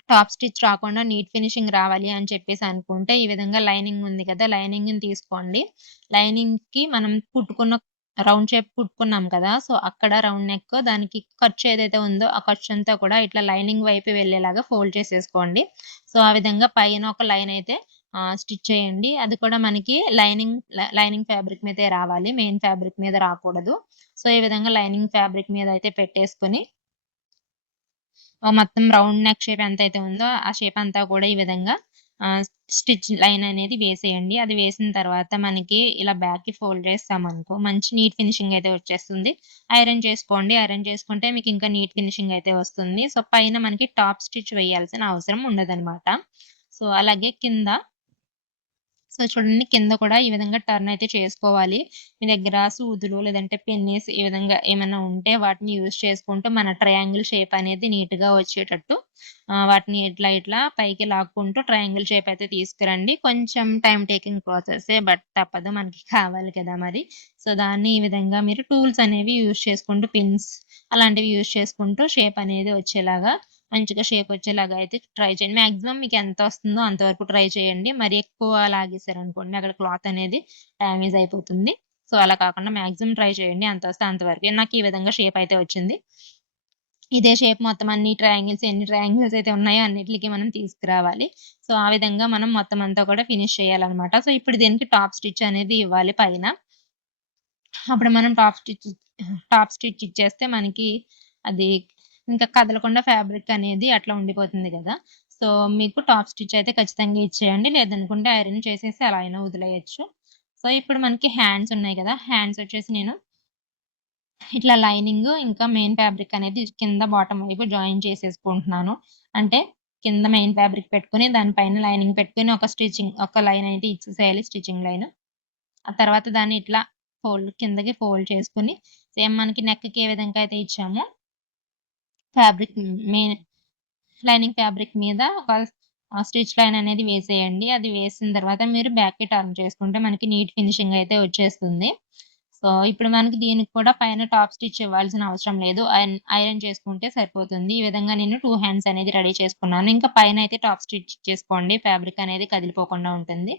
టాప్ స్టిచ్ రాకుండా నీట్ ఫినిషింగ్ రావాలి అని చెప్పేసి అనుకుంటే ఈ విధంగా లైనింగ్ ఉంది కదా! లైనింగ్‌ని తీసుకోండి. లైనింగ్‌కి మనం కుట్టుకున్న రౌండ్ షేప్ కుట్టుకున్నాం కదా! సో, అక్కడ రౌండ్ నెక్ దానికి ఖర్చు ఏదైతే ఉందో ఆ ఖర్చంతా కూడా ఇట్లా లైనింగ్ వైపు వెళ్ళేలాగా ఫోల్డ్ చేసేసుకోండి. సో, ఆ విధంగా పైన ఒక లైన్ అయితే స్టిచ్ చేయండి. అది కూడా మనకి లైనింగ్ ఫ్యాబ్రిక్ మీదే రావాలి. మెయిన్ ఫ్యాబ్రిక్ మీద రాకూడదు. సో, ఈ విధంగా లైనింగ్ ఫ్యాబ్రిక్ మీద అయితే పెట్టేసుకొని మొత్తం రౌండ్ నెక్ షేప్ ఎంతైతే ఉందో ఆ షేప్ అంతా కూడా ఈ విధంగా స్టిచ్ లైన్ అనేది వేసేయండి. అది వేసిన తర్వాత మనకి ఇలా బ్యాక్‌కి ఫోల్డ్ చేస్తామనుకో మంచి నీట్ ఫినిషింగ్ అయితే వచ్చేస్తుంది. ఐరన్ చేసుకోండి. ఐరన్ చేసుకుంటే మీకు ఇంకా నీట్ ఫినిషింగ్ అయితే వస్తుంది. సో, పైన మనకి టాప్ స్టిచ్ వేయాల్సిన అవసరం ఉండదనమాట. సో, అలాగే కింద సో, చూడండి కింద కూడా ఈ విధంగా టర్న్ అయితే చేసుకోవాలి. మీ దగ్గర సూదులు లేదంటే పెన్నీస్ ఈ విధంగా ఏమైనా ఉంటే వాటిని యూజ్ చేసుకుంటూ మన ట్రయాంగిల్ షేప్ అనేది నీట్‌గా వచ్చేటట్టు వాటిని ఇట్లా ఇట్లా పైకి లాక్కుంటూ ట్రయాంగిల్ షేప్ అయితే తీసుకురండి. కొంచెం టైమ్ టేకింగ్ ప్రాసెసే బట్ తప్పదు మనకి కావాలి కదా మరి. సో, దాన్ని ఈ విధంగా మీరు టూల్స్ అనేవి యూజ్ చేసుకుంటూ పిన్స్ అలాంటివి యూజ్ చేసుకుంటూ షేప్ అనేది వచ్చేలాగా మంచిగా షేప్ వచ్చేలాగా అయితే ట్రై చేయండి. మాక్సిమం మీకు ఎంత వస్తుందో అంతవరకు ట్రై చేయండి. మరి ఎక్కువ లాగేసారనుకోండి అక్కడ క్లాత్ అనేది డ్యామేజ్ అయిపోతుంది. సో, అలా కాకుండా మాక్సిమం ట్రై చేయండి. ఎంత వస్తే అంతవరకే. నాకు ఈ విధంగా షేప్ అయితే వచ్చింది. ఇదే షేప్ మొత్తం అన్ని ట్రయాంగిల్స్ ఎన్ని ట్రయాంగిల్స్ అయితే ఉన్నాయో అన్నిట్లికి మనం తీసుకురావాలి. సో, ఆ విధంగా మనం మొత్తం అంతా కూడా ఫినిష్ చేయాలన్నమాట. సో, ఇప్పుడు దీనికి టాప్ స్టిచ్ అనేది ఇవ్వాలి పైన. అప్పుడు మనం టాప్ స్టిచ్ ఇచ్చేస్తే మనకి అది ఇంకా కదలకుండా ఫ్యాబ్రిక్ అనేది అట్లా ఉండిపోతుంది గదా! సో, మీకు టాప్ స్టిచ్ అయితే ఖచ్చితంగా ఇచ్చేయండి. లేదనుకుంటే ఐరన్ చేసేసి అలా అయినా వదిలేయొచ్చు. సో, ఇప్పుడు మనకి హ్యాండ్స్ ఉన్నాయి గదా! హ్యాండ్స్ వచ్చేసి నేను ఇట్లా లైనింగ్ ఇంకా మెయిన్ ఫ్యాబ్రిక్ అనేది కింద బాటమ్ వైపు జాయిన్ చేసేసుకుంటున్నాను. అంటే కింద మెయిన్ ఫ్యాబ్రిక్ పెట్టుకొని దాని పైన లైనింగ్ పెట్టుకొని ఒక లైన్ అయితే ఇచ్చేసేయాలి స్టిచ్చింగ్ లైన్. ఆ తర్వాత దాన్ని ఇట్లా కిందకి ఫోల్డ్ చేసుకొని సేమ్ మనకి నెక్‌కి ఏ విధంగా అయితే ఇచ్చామో ఫ్యాబ్రిక్ మెయిన్ లైనింగ్ ఫ్యాబ్రిక్ మీద ఒక స్టిచ్ లైన్ అనేది వేసేయండి. అది వేసిన తర్వాత మీరు బ్యాక్‌కి టర్న్ చేసుకుంటే మనకి నీట్ ఫినిషింగ్ అయితే వచ్చేస్తుంది. సో, ఇప్పుడు మనకి దీనికి కూడా పైన టాప్ స్టిచ్ ఇవ్వాల్సిన అవసరం లేదు. ఐరన్ చేసుకుంటే సరిపోతుంది. ఈ విధంగా నేను 2 హ్యాండ్స్ అనేది రెడీ చేసుకున్నాను. ఇంకా పైనయితే టాప్ స్టిచ్ ఇచ్చేసుకోండి. ఫ్యాబ్రిక్ అనేది కదిలిపోకుండా ఉంటుంది.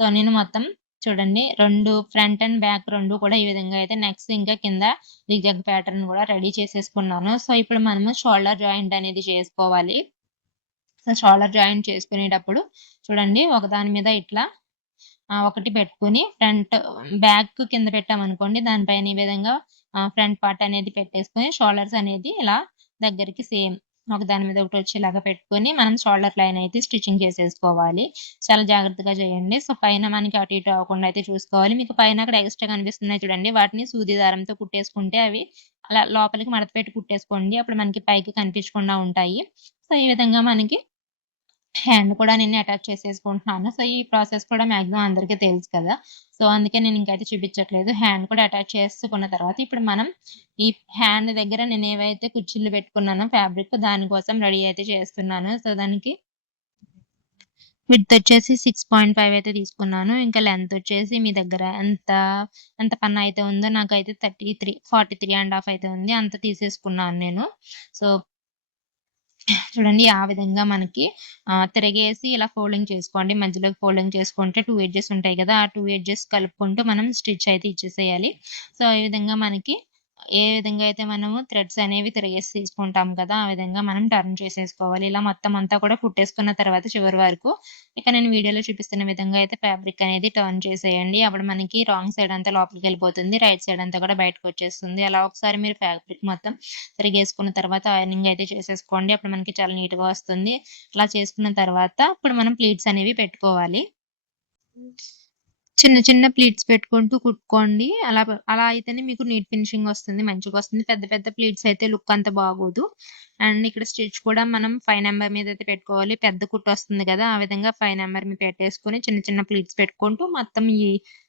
సో, నేను మొత్తం చూడండి 2 ఫ్రంట్ అండ్ బ్యాక్ 2 కూడా ఈ విధంగా అయితే నెక్స్ ఇంకా కింద జిగ్‌జాగ్ ప్యాటర్న్ కూడా రెడీ చేసేసుకున్నాను. సో, ఇప్పుడు మనము షోల్డర్ జాయింట్ అనేది చేసుకోవాలి. సో, షోల్డర్ జాయింట్ చేసుకునేటప్పుడు చూడండి ఒకదాని మీద ఇట్లా ఒకటి పెట్టుకొని బ్యాక్ కింద పెట్టామనుకోండి దానిపైన ఈ విధంగా ఫ్రంట్ పార్ట్ అనేది పెట్టేసుకొని షోల్డర్స్ అనేది ఇలా దగ్గరికి సేమ్ ఒకదాని మీద ఒకటి వచ్చేలాగా పెట్టుకొని మనం షోల్డర్ లైన్ అయితే స్టిచ్చింగ్ చేసేసుకోవాలి. చాలా జాగ్రత్తగా చేయండి. సో, పైన మనకి అటు ఇటు అవ్వకుండా అయితే చూసుకోవాలి. మీకు పైన అక్కడ ఎక్స్‌ట్రా కనిపిస్తున్నాయి చూడండి. వాటిని సూది దారంతో కుట్టేసుకుంటే అవి అలా లోపలికి మడత పెట్టి కుట్టేసుకోండి. అప్పుడు మనకి పైకి కనిపించకుండా ఉంటాయి. సో, ఈ విధంగా మనకి హ్యాండ్ కూడా నేను అటాచ్ చేసేసుకుంటున్నాను. సో, ఈ ప్రాసెస్ కూడా మాక్సిమం అందరికీ తెలుసు కదా! సో, అందుకే నేను ఇంకైతే చూపించట్లేదు. హ్యాండ్ కూడా అటాచ్ చేసుకున్న తర్వాత ఇప్పుడు మనం ఈ హ్యాండ్ దగ్గర నేను ఏవైతే కుచ్చిళ్ళు పెట్టుకున్నానో ఫ్యాబ్రిక్ దానికోసం రెడీ అయితే చేస్తున్నాను. సో, దానికి విడ్త్ వచ్చేసి 6.5 అయితే తీసుకున్నాను. ఇంకా లెంత్ వచ్చేసి మీ దగ్గర ఎంత పన్నా అయితే ఉందో నాకైతే 43 అయితే ఉంది. అంత తీసేసుకున్నాను నేను. సో, చూడండి ఆ విధంగా మనకి తిరగేసి ఇలా ఫోల్డింగ్ చేసుకోండి. మధ్యలోకి ఫోల్డింగ్ చేసుకుంటే 2 ఎడ్జెస్ ఉంటాయి కదా! ఆ 2 ఎడ్జెస్ కలుపుకుంటూ మనం స్టిచ్ అయితే ఇచ్చేసేయాలి. సో, ఈ విధంగా మనకి ఏ విధంగా అయితే మనము థ్రెడ్స్ అనేవి తిరగేసి తీసుకుంటాం కదా! ఆ విధంగా మనం టర్న్ చేసేసుకోవాలి. ఇలా మొత్తం అంతా కూడా కుట్టేసుకున్న తర్వాత చివరి వరకు ఇక నేను వీడియోలో చూపిస్తున్న విధంగా అయితే ఫ్యాబ్రిక్ అనేది టర్న్ చేసేయండి. అప్పుడు మనకి రాంగ్ సైడ్ అంతా లోపలికెళ్ళిపోతుంది. రైట్ సైడ్ అంతా కూడా బయటకొచ్చేస్తుంది. అలా ఒకసారి మీరు ఫ్యాబ్రిక్ మొత్తం తిరిగేసుకున్న తర్వాత ఐరనింగ్ అయితే చేసేసుకోండి. అప్పుడు మనకి చాలా నీట్‌గా వస్తుంది. అలా చేసుకున్న తర్వాత ఇప్పుడు మనం ప్లీట్స్ అనేవి పెట్టుకోవాలి. చిన్న చిన్న ప్లీట్స్ పెట్టుకుంటూ కుట్టుకోండి. అలా అయితేనే మీకు నీట్ ఫినిషింగ్ వస్తుంది. మంచిగొస్తుంది. పెద్ద పెద్ద ప్లీట్స్ అయితే లుక్ అంత బాగోదు. అండ్ ఇక్కడ స్టిచ్ కూడా మనం 5 నంబర్ మీద అయితే పెట్టుకోవాలి. పెద్ద కుట్టొస్తుంది కదా! ఆ విధంగా 5 నంబర్ మీద పెట్టేసుకొని చిన్న చిన్న ప్లీట్స్ పెట్టుకుంటూ మొత్తం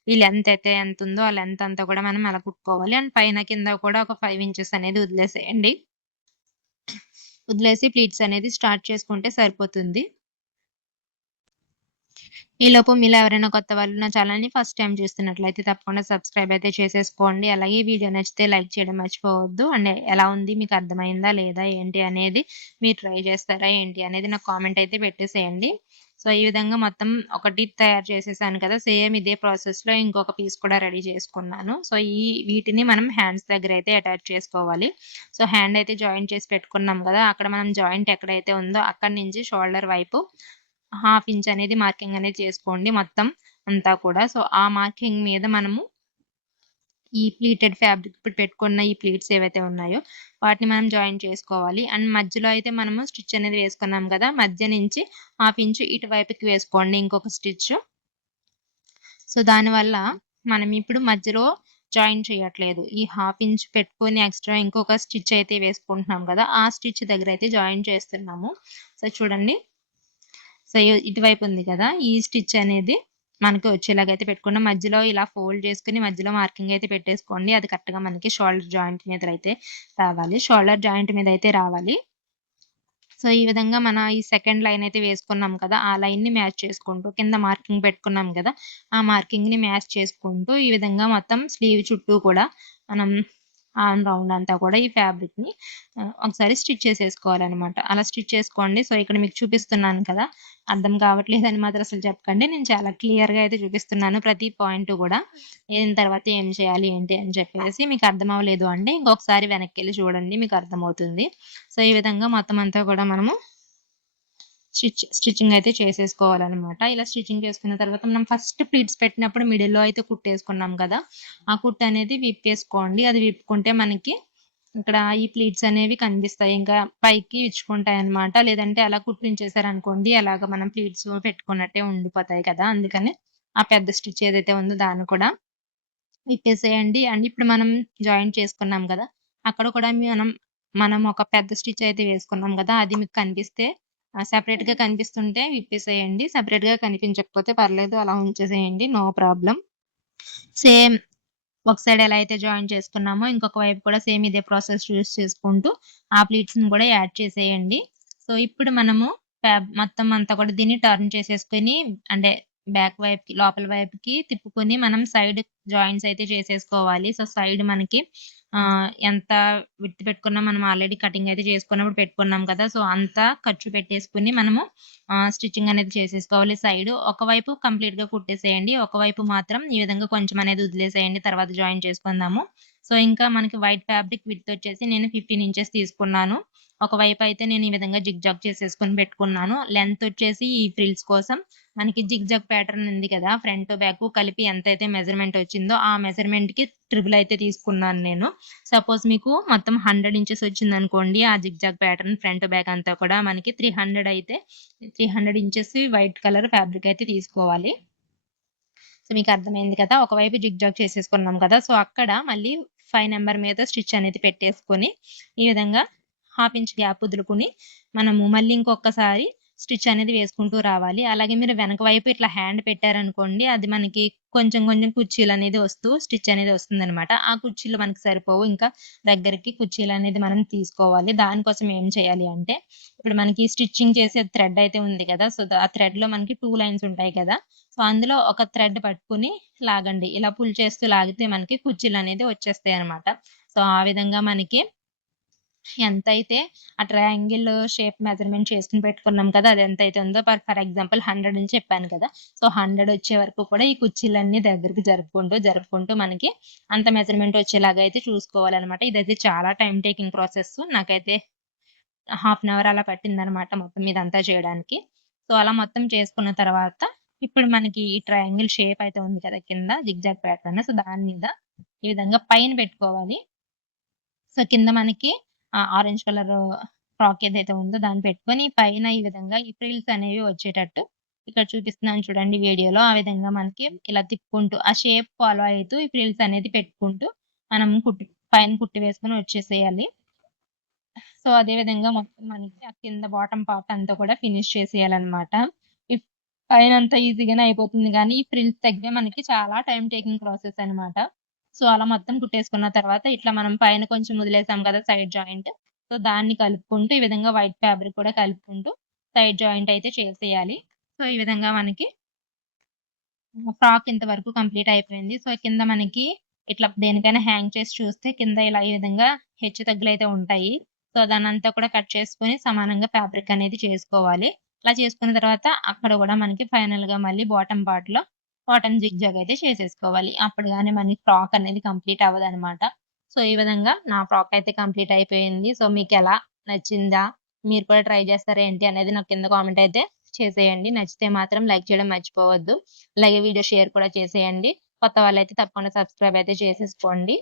ఈ లెంత్ అయితే ఎంతుందో ఆ లెంత్ అంతా కూడా మనం అలా కుట్టుకోవాలి. అండ్ పైన కింద కూడా ఒక 5 ఇంచెస్ అనేది వదిలేసేయండి. వదిలేసి ప్లీట్స్ అనేది స్టార్ట్ చేసుకుంటే సరిపోతుంది. ఈలోపు మీలో ఎవరైనా కొత్త వాళ్ళు నా ఛానెల్‌ని ఫస్ట్ టైమ్ చూస్తున్నట్లయితే తప్పకుండా సబ్స్క్రైబ్ అయితే చేసేసుకోండి. అలాగే వీడియో నచ్చితే లైక్ చేయడం మర్చిపోవద్దు. అండ్ ఎలా ఉంది మీకు అర్థమైందా లేదా ఏంటి అనేది మీరు ట్రై చేస్తారా ఏంటి అనేది నాకు కామెంట్ అయితే పెట్టేసేయండి. సో, ఈ విధంగా మొత్తం ఒకటి తయారు చేసేసాను కదా! సేమ్ ఇదే ప్రాసెస్‌లో ఇంకొక పీస్ కూడా రెడీ చేసుకున్నాను. సో, వీటిని మనం హ్యాండ్స్ దగ్గర అయితే అటాచ్ చేసుకోవాలి. సో, హ్యాండ్ అయితే జాయింట్ చేసి పెట్టుకున్నాం కదా! అక్కడ మనం జాయింట్ ఎక్కడైతే ఉందో అక్కడి నుంచి షోల్డర్ వైపు హాఫ్ ఇంచ్ అనేది మార్కింగ్ అనేది చేసుకోండి మొత్తం అంతా కూడా. సో, ఆ మార్కింగ్ మీద మనము ఈ ప్లీటెడ్ ఫ్యాబ్రిక్ ఇప్పుడు పెట్టుకున్న ఈ ప్లీట్స్ ఏవైతే ఉన్నాయో వాటిని మనం జాయిన్ చేసుకోవాలి. అండ్ మధ్యలో అయితే మనము స్టిచ్ అనేది వేసుకున్నాం కదా! మధ్య నుంచి హాఫ్ ఇంచ్ ఇటువైపుకి వేసుకోండి ఇంకొక స్టిచ్. సో, దానివల్ల మనం ఇప్పుడు మధ్యలో జాయిన్ చేయట్లేదు. ఈ హాఫ్ ఇంచ్ పెట్టుకొని ఎక్స్‌ట్రా ఇంకొక స్టిచ్ అయితే వేసుకుంటున్నాం కదా! ఆ స్టిచ్ దగ్గర అయితే జాయిన్ చేస్తున్నాము. సో, చూడండి. సో, ఇటువైపు ఉంది కదా! ఈ స్టిచ్ అనేది మనకి వచ్చేలాగైతే పెట్టుకున్నాం. మధ్యలో ఇలా ఫోల్డ్ చేసుకొని మధ్యలో మార్కింగ్ అయితే పెట్టేసుకోండి. అది కరెక్ట్‌గా మనకి షోల్డర్ జాయింట్ మీద అయితే రావాలి. షోల్డర్ జాయింట్ మీద అయితే రావాలి. సో, ఈ విధంగా మన ఈ సెకండ్ లైన్ అయితే వేసుకున్నాం కదా! ఆ లైన్‌ని మ్యాచ్ చేసుకుంటూ కింద మార్కింగ్ పెట్టుకున్నాం కదా! ఆ మార్కింగ్‌ని మ్యాచ్ చేసుకుంటూ ఈ విధంగా మొత్తం స్లీవ్ చుట్టూ కూడా మనం ఆన్ రౌండ్ అంతా కూడా ఈ ఫ్యాబ్రిక్‌ని ఒకసారి స్టిచ్ చేసేసుకోవాలనమాట. అలా స్టిచ్ చేసుకోండి. సో, ఇక్కడ మీకు చూపిస్తున్నాను కదా! అర్థం కావట్లేదని మాత్రం అసలు చెప్పకండి. నేను చాలా క్లియర్‌గా అయితే చూపిస్తున్నాను ప్రతి పాయింట్ గూడా. దీని తర్వాత ఏం చేయాలి, ఏంటి అని చెప్పేసి మీకు అర్థం అవ్వలేదు అంటే ఇంకొకసారి వెనక్కెళ్ళి చూడండి మీకు అర్థమవుతుంది. సో, ఈ విధంగా మొత్తం అంతా కూడా మనము స్టిచ్చింగ్ అయితే చేసేసుకోవాలనమాట. ఇలా స్టిచ్చింగ్ చేసుకున్న తర్వాత మనం ఫస్ట్ ప్లీట్స్ పెట్టినప్పుడు మిడిల్‌లో అయితే కుట్టేసుకున్నాం కదా! ఆ కుట్టు అనేది విప్పేసుకోండి. అది విప్పుకుంటే మనకి ఇక్కడ ఈ ప్లీట్స్ అనేవి కనిపిస్తాయి. ఇంకా పైకి ఇచ్చుకుంటాయన్నమాట. లేదంటే అలా కుట్టించేసారనుకోండి అలాగ మనం ప్లీట్స్ పెట్టుకున్నట్టే ఉండిపోతాయి కదా! అందుకని ఆ పెద్ద స్టిచ్ ఏదైతే ఉందో దాన్ని కూడా విప్పేసేయండి. అండ్ ఇప్పుడు మనం జాయింట్ చేసుకున్నాం గదా! అక్కడ కూడా మనం ఒక పెద్ద స్టిచ్ అయితే వేసుకున్నాం గదా! అది మీకు కనిపిస్తే సెపరేట్‌గా కనిపిస్తుంటే విప్పేసేయండి. సెపరేట్‌గా కనిపించకపోతే పర్లేదు అలా ఉంచేసేయండి. No problem. సేమ్ ఒక సైడ్ ఎలా అయితే జాయిన్ చేసుకున్నామో ఇంకొక వైపు కూడా సేమ్ ఇదే ప్రాసెస్ యూజ్ చేసుకుంటూ ఆ ప్లీట్స్‌ని కూడా యాడ్ చేసేయండి. సో, ఇప్పుడు మనము మొత్తం అంతా కూడా దీన్ని టర్న్ చేసేసుకొని అంటే బ్యాక్ వైపుకి లోపల వైపుకి తిప్పుకొని మనం సైడ్ జాయింట్స్ అయితే చేసేసుకోవాలి. సో, సైడ్ మనకి ఎంత విడ్త్ పెట్టుకున్నాం మనం ఆల్రెడీ కటింగ్ అయితే చేసుకున్నప్పుడు పెట్టుకున్నాం కదా! సో, అంతా ఖర్చు పెట్టేసుకొని మనము స్టిచ్చింగ్ అనేది చేసేసుకోవాలి సైడు. ఒకవైపు కంప్లీట్‌గా కుట్టేసేయండి. ఒకవైపు మాత్రం ఈ విధంగా కొంచెం అనేది వదిలేసేయండి. తర్వాత జాయిన్ చేసుకుందాము. సో, ఇంకా మనకి వైట్ ఫ్యాబ్రిక్ విడ్త్ వచ్చేసి నేను 15 ఇంచెస్ తీసుకున్నాను. ఒకవైపు అయితే నేను ఈ విధంగా జిగ్‌జాగ్ చేసేసుకొని పెట్టుకున్నాను. లెంత్ వచ్చేసి ఈ ఫ్రిల్స్ కోసం మనకి జిగ్‌జాగ్ ప్యాటర్న్ ఉంది కదా! ఫ్రంట్, బ్యాక్ కలిపి ఎంతైతే మెజర్‌మెంట్ వచ్చిందో ఆ మెజర్‌మెంట్‌కి ట్రిపుల్ అయితే తీసుకున్నాను నేను. సపోజ్ మీకు మొత్తం 100 ఇంచెస్ వచ్చిందనుకోండి ఆ జిగ్‌జాగ్ ప్యాటర్న్ ఫ్రంట్, బ్యాక్ అంతా కూడా మనకి 300 అయితే 300 ఇంచెస్ వైట్ కలర్ ఫ్యాబ్రిక్ అయితే తీసుకోవాలి. సో, మీకు అర్థమైంది కదా! ఒకవైపు జిగ్‌జాగ్ చేసేసుకున్నాం కదా! సో, అక్కడ మళ్ళీ 5 నంబర్ మీద స్టిచ్ అనేది పెట్టేసుకొని, ఈ విధంగా హాఫ్ ఇంచ్ గ్యాప్ వదులుకొని, మనము మళ్ళీ ఇంకొకసారి స్టిచ్ అనేది వేసుకుంటూ రావాలి. అలాగే మీరు వెనక వైపు ఇట్లా హ్యాండ్ పెట్టారనుకోండి, అది మనకి కొంచెం కొంచెం కుర్చీలనేది వస్తూ స్టిచ్ అనేది వస్తుందనమాట. ఆ కుర్చీలు మనకు సరిపోవు. ఇంకా దగ్గరికి కుర్చీలనేది మనం తీసుకోవాలి. దానికోసం ఏం చేయాలి అంటే, ఇప్పుడు మనకి స్టిచ్చింగ్ చేసే థ్రెడ్ అయితే ఉంది కదా! సో, ఆ థ్రెడ్‌లో మనకి 2 లైన్స్ ఉంటాయి కదా! సో, అందులో ఒక థ్రెడ్ పట్టుకొని లాగండి. ఇలా పుల్ చేస్తూ లాగితే మనకి కుర్చీలనేది వచ్చేస్తాయన్నమాట. సో, ఆ విధంగా మనకి ఎంతైతే ఆ ట్రయాంగిల్ షేప్ మెజర్‌మెంట్ చేసుకొని పెట్టుకున్నాం కదా! అది ఎంతైతే ఉందో ఫర్ ఎగ్జాంపుల్ 100 అని చెప్పాను కదా! సో, 100 వచ్చే వరకు కూడా ఈ కుర్చీలన్నీ దగ్గరికి జరుపుకుంటూ మనకి అంత మెజర్‌మెంట్ వచ్చేలాగా అయితే చూసుకోవాలన్నమాట. ఇదైతే చాలా టైమ్ టేకింగ్ ప్రాసెస్. నాకైతే హాఫ్ అన్ అవర్ అలా పట్టిందనమాట మొత్తం ఇదంతా చేయడానికి. సో, అలా మొత్తం చేసుకున్న తర్వాత ఇప్పుడు మనకి ఈ ట్రయాంగిల్ షేప్ అయితే ఉంది కదా! కింద జిగ్‌జాగ్ ప్యాటర్న్. సో, దాని మీద ఈ విధంగా పైన పెట్టుకోవాలి. సో, కింద మనకి ఆరెంజ్ కలరు ఫ్రాక్ ఏదైతే ఉందో దాన్ని పెట్టుకొని పైన ఈ విధంగా ఈ ఫ్రిల్స్ అనేవి వచ్చేటట్టు ఇక్కడ చూపిస్తున్నాను చూడండి వీడియోలో. ఆ విధంగా మనకి ఇలా తిప్పుకుంటూ ఆ షేప్ ఫాలో అయితూ ఈ ఫ్రిల్స్ అనేది పెట్టుకుంటూ మనం పైన కుట్టి వేసుకొని వచ్చేసేయాలి. సో, అదే విధంగా మొత్తం మనకి ఆ కింద బాటమ్ పార్ట్ అంతా కూడా ఫినిష్ చేసేయాలన్నమాట. ఇప్ పైనంతా ఈజీగానే అయిపోతుంది గానీ, ఈ ఫ్రిల్స్ దగ్గర మనకి చాలా టైమ్ టేకింగ్ ప్రాసెస్ అన్నమాట. సో, అలా మొత్తం కుట్టేసుకున్న తర్వాత ఇట్లా మనం పైన కొంచెం వదిలేసాం కదా! Side joint. సో, దాన్ని కలుపుకుంటూ ఈ విధంగా వైట్ ఫ్యాబ్రిక్ కూడా కలుపుకుంటూ సైడ్ జాయింట్ అయితే చేసేయాలి. సో, ఈ విధంగా మనకి ఫ్రాక్ ఇంతవరకు కంప్లీట్ అయిపోయింది. సో, కింద మనకి ఇట్లా దేనికైనా హ్యాంగ్ చేసి చూస్తే కింద ఇలా ఈ విధంగా హెచ్చు తగ్గులైతే ఉంటాయి. సో, దాన్నంతా కూడా కట్ చేసుకొని సమానంగా ఫ్యాబ్రిక్ అనేది చేసుకోవాలి. అలా చేసుకున్న తర్వాత అక్కడ గూడా మనకి ఫైనల్‌గా మళ్ళీ బాటమ్ పార్ట్‌లో కాటన్ జిగ్‌జాగ్ అయితే చేసేసుకోవాలి. అప్పుడు గాని మనకి ఫ్రాక్ అనేది కంప్లీట్ అవ్వదనమాట. సో, ఈ విధంగా నా ఫ్రాక్ అయితే కంప్లీట్ అయిపోయింది. సో, మీకెలా నచ్చిందా? మీరు కూడా ట్రై చేస్తారా ఏంటి అనేది నాకు కింద కామెంట్ అయితే చేసేయండి. నచ్చితే మాత్రం లైక్ చేయడం మర్చిపోవద్దు. అలాగే వీడియో షేర్ కూడా చేసేయండి. కొత్త వాళ్ళైతే తప్పకుండా సబ్స్క్రైబ్ అయితే చేసేసుకోండి.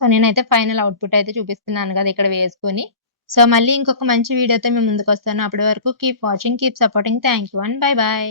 సో, నేనైతే ఫైనల్ అవుట్‌పుట్ అయితే చూపిస్తున్నాను గదా! ఇక్కడ వేసుకొని. సో, మళ్ళీ ఇంకొక మంచి వీడియోతో మీ ముందుకొస్తాను. అప్పటి వరకు keep watching, keep supporting. Thank you and by by.